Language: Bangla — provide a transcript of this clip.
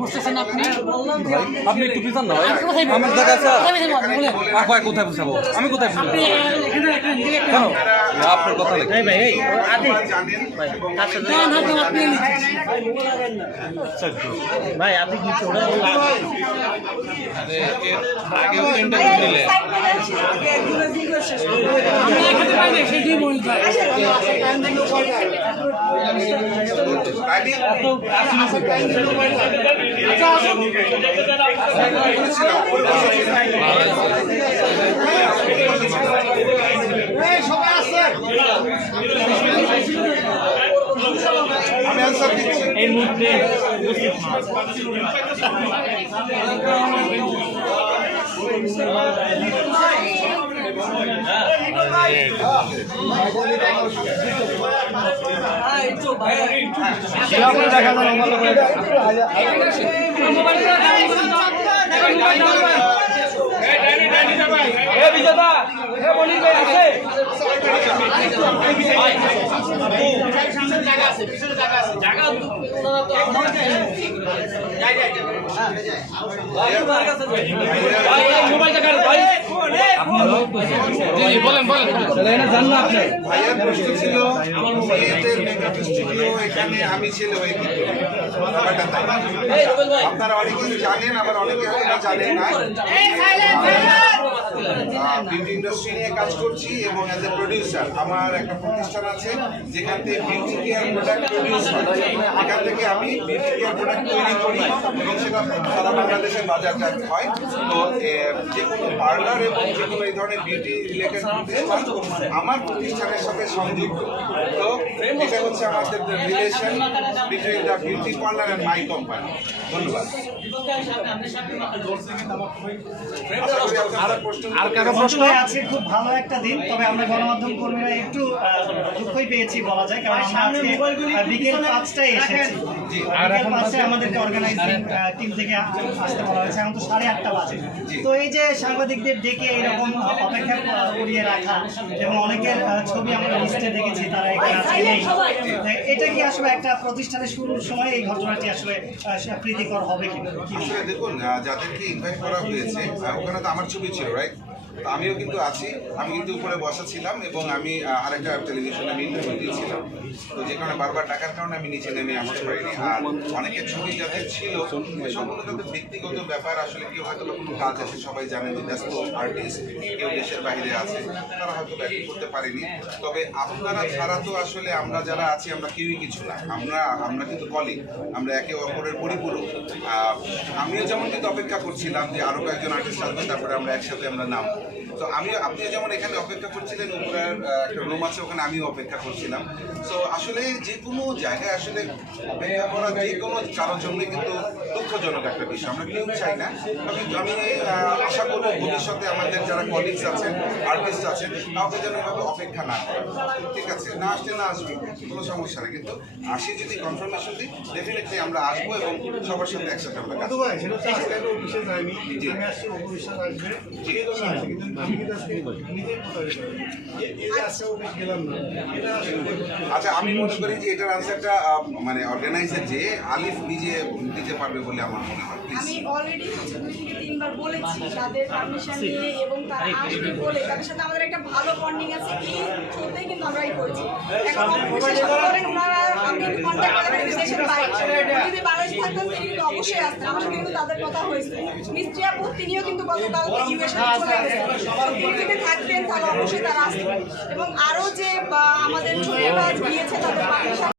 বুঝতেছেন আপনি আপনি একটু পিছন না আমার জায়গা আছে কোথায় বুঝাবো আমি কোথায় বুঝাবো কেন আপনার কথা নেই ভাই আপনি কি আগেও এই মুহূর্তে ভাইয়ার প্রশ্ন ছিল মেয়েদের মেকআপ স্টুডিও এখানে আমি ছেলে হয়ে কি আপনারা অনেকেই জানেন আবার অনেকে হয়তো জানেন না বিউটি ইন্ডাস্ট্রি নিয়ে কাজ করছি এবং অ্যাজ এ প্রডিউসার আমার একটা প্রতিষ্ঠান আছে যেখান থেকে বিউটি কেয়ার প্রোডাক্ট প্রডিউস হয় এখান থেকে আমি বিউটি কেয়ার প্রোডাক্ট তৈরি করি এবং সেটা সারা বাংলাদেশের বাজারজাত হয় তো যে কোনো পার্লার এবং যে কোনো এই ধরনের বিউটি রিলেটেড প্রতিষ্ঠান আমার প্রতিষ্ঠানের সাথে সংযুক্ত তো এটা হচ্ছে আমাদের relation between the beauty parlour and my company ধন্যবাদ আর কারো প্রশ্ন আছে খুব ভালো একটা দিন তবে আমরা গণমাধ্যম কর্মীরা একটু দুঃখই পেয়েছি বলা যায় কারণ আমরা আজকে বিকেল 5টায় এসেছি আর এখন 5টায় আমাদেরকে অর্গানাইজিং টিম থেকে আসতে বলা হয়েছে এখন তো 8:30 বাজে তো এই যে সাংবাদিকদের ডেকে এরকম অপেক্ষা করিয়ে রাখা এবং অনেকের ছবি আমরা লিস্টে দেখেছি তারা এখানে আজকে নেই এটা কি আসলে একটা প্রতিষ্ঠানের শুরুর সময় এই ঘটনাটি আসলে প্রীতিকর হবে কিনা দেখুন যাদেরকে ইনভাইট করা হয়েছে ওখানে তো আমার ছবি ছিল রাইট তো আমিও কিন্তু আছি আমি কিন্তু উপরে বসা ছিলাম এবং আমি আরেকটা টেলিভিশনে আমি ইন্টারভিউ দিয়েছিলাম তো যে কারণে বারবার টাকার কারণে আমি নিচে নেমে আসতে পারিনি আর অনেকের ছবি যাদের ছিল সম্পূর্ণ তাদের ব্যক্তিগত ব্যাপার আসলে কেউ হয়তো কোনো কাজ আছে সবাই জানেন যে ব্যস্ত আর্টিস্ট কেউ দেশের বাইরে আছে তারা হয়তো ব্যাটিং করতে পারেনি তবে আপনারা ছাড়া তো আসলে আমরা যারা আছি আমরা কেউই কিছু না আমরা কিন্তু কলিগ আমরা একে অপরের পরিপূরক আমিও যেমন কিন্তু অপেক্ষা করছিলাম যে আরও কয়েকজন আর্টিস্ট আসবে তারপরে আমরা একসাথে আমরা নাম তো আপনিও যেমন এখানে অপেক্ষা করছিলেন উপরের একটা রুম আছে ওখানে আমিও অপেক্ষা করছিলাম তো আসলে যে কোনো জায়গায় আসলে অপেক্ষা করা যে কোনো কারোর জন্যই কিন্তু দুঃখজনক একটা বিষয় আমরা কেউ চাই না আমি আশা করবো ভবিষ্যতে আমাদের যারা কলিগস আছেন আর্টিস্ট আছেন কাউকে যেন এভাবে অপেক্ষা না করে ঠিক আছে না আসলে না আসবে কোনো সমস্যা নেই কিন্তু আসি যদি কনফার্মেশন দিই ডেফিনেটলি আমরা আসবো এবং সবার সাথে একসাথে আমরা কাজ করবো। আচ্ছা আমি মনে করি যে এটার আনসারটা মানে অর্গানাইজার যে আলিফ নিজে দিতে পারবে বলে আমার মনে হয় আমি অলরেডি 2 থেকে 3 বার বলেছি তাদের পারমিশন নিয়ে এবং তারা আসবে বলে তাদের সাথে আমাদের একটা ভালো বন্ডিং আছে এই চলতেই কিন্তু আমরাই করেছি এখন বিশেষ করে ওনারা আমি কন্ট্যাক্ট করে দেশের বাইরে যদি বাংলাদেশে থাকতেন তিনি কিন্তু অবশ্যই আসতেন আমার সাথে কিন্তু তাদের কথা হয়েছে মিস্ত্রি আপু তিনিও কিন্তু গতকাল ইউএসএ চলে গেছেন তিনি যদি থাকতেন তাহলে অবশ্যই তারা আসতেন এবং আরও যে আমাদের ছোটরা গিয়েছে তাদের পারমিশন